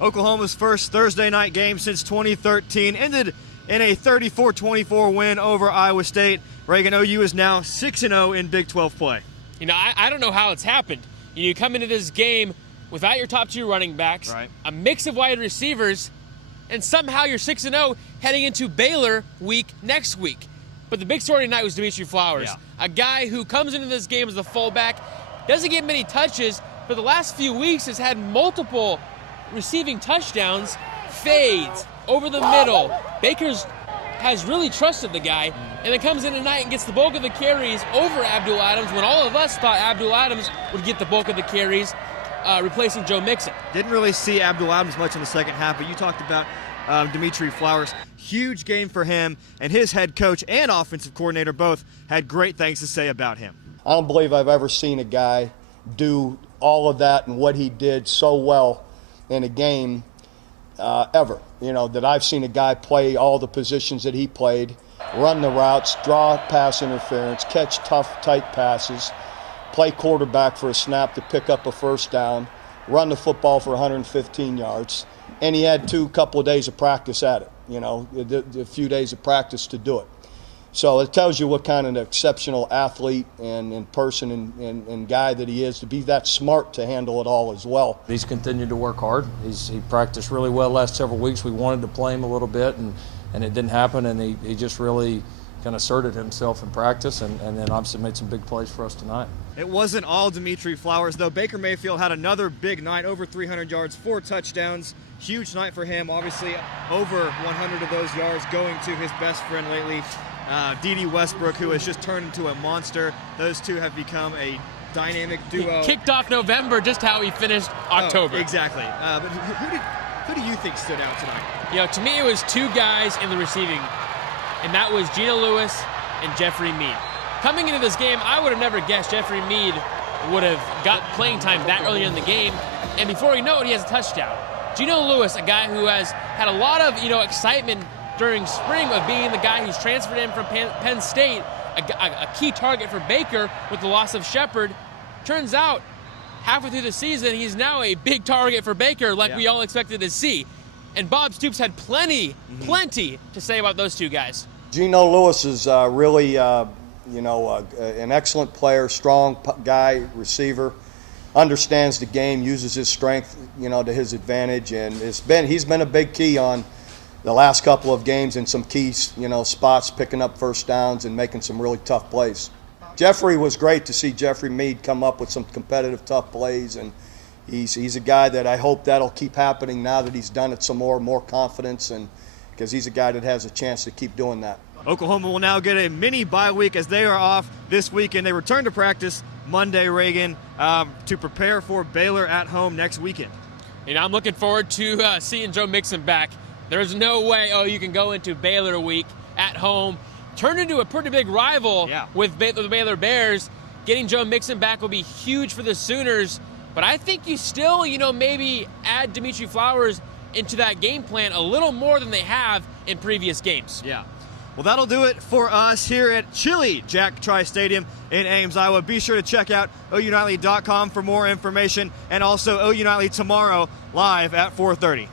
Oklahoma's first Thursday night game since 2013 ended in a 34-24 win over Iowa State. Reagan, OU is now 6-0 in Big 12 play. You know, I don't know how it's happened. You come into this game without your top two running backs, right, a mix of wide receivers, and somehow you're 6-0 heading into Baylor week next week. But the big story tonight was Dimitri Flowers, a guy who comes into this game as a fullback, doesn't get many touches, but the last few weeks has had multiple receiving touchdowns, fades, over the middle. Baker's has really trusted the guy, and then comes in tonight and gets the bulk of the carries over Abdul Adams when all of us thought Abdul Adams would get the bulk of the carries, replacing Joe Mixon. Didn't really see Abdul Adams much in the second half, but you talked about Dimitri Flowers. Huge game for him, and his head coach and offensive coordinator both had great things to say about him. I don't believe I've ever seen a guy do all of that and what he did so well in a game ever. You know, that I've seen a guy play all the positions that he played, run the routes, draw pass interference, catch tough, tight passes, play quarterback for a snap to pick up a first down, run the football for 115 yards, and he had couple of days of practice at it, you know, a few days of practice to do it. So it tells you what kind of an exceptional athlete and person and guy that he is, to be that smart to handle it all as well. He's continued to work hard. He practiced really well last several weeks. We wanted to play him a little bit, and it didn't happen, and he just really kind of asserted himself in practice, and then obviously made some big plays for us tonight. It wasn't all Dimitri Flowers, though. Baker Mayfield had another big night, over 300 yards, 4 touchdowns. Huge night for him. Obviously, over 100 of those yards going to his best friend lately, D.D. Westbrook, who has just turned into a monster. Those two have become a dynamic duo. He kicked off November just how he finished October. Oh, exactly. But who do you think stood out tonight? You know, to me, it was two guys in the receiving, and that was Geno Lewis and Jeffrey Mead. Coming into this game, I would have never guessed Jeffrey Mead would have got playing time that early in the game, and before you know it, he has a touchdown. Geno Lewis, a guy who has had a lot of excitement during spring of being the guy who's transferred in from Penn State, a key target for Baker with the loss of Shepard. Turns out, halfway through the season, he's now a big target for Baker, like we all expected to see. And Bob Stoops had plenty to say about those two guys. Geno Lewis is really, an excellent player, strong guy, receiver, understands the game, uses his strength, to his advantage, and he's been a big key on the last couple of games in some key, spots, picking up first downs and making some really tough plays. Jeffrey was great to see Jeffrey Mead come up with some competitive, tough plays, and he's a guy that I hope that'll keep happening now that he's done it some more confidence, and because he's a guy that has a chance to keep doing that. Oklahoma will now get a mini bye week as they are off this weekend. They return to practice Monday, Reagan, to prepare for Baylor at home next weekend. I'm looking forward to seeing Joe Mixon back. There's no way you can go into Baylor week at home, turn into a pretty big rival with the Baylor Bears. Getting Joe Mixon back will be huge for the Sooners, but I think you still, maybe add Dimitri Flowers into that game plan a little more than they have in previous games. Yeah. Well, that'll do it for us here at chilly Jack Trice Stadium in Ames, Iowa. Be sure to check out OUnightly.com for more information, and also OU Nightly tomorrow live at 4:30.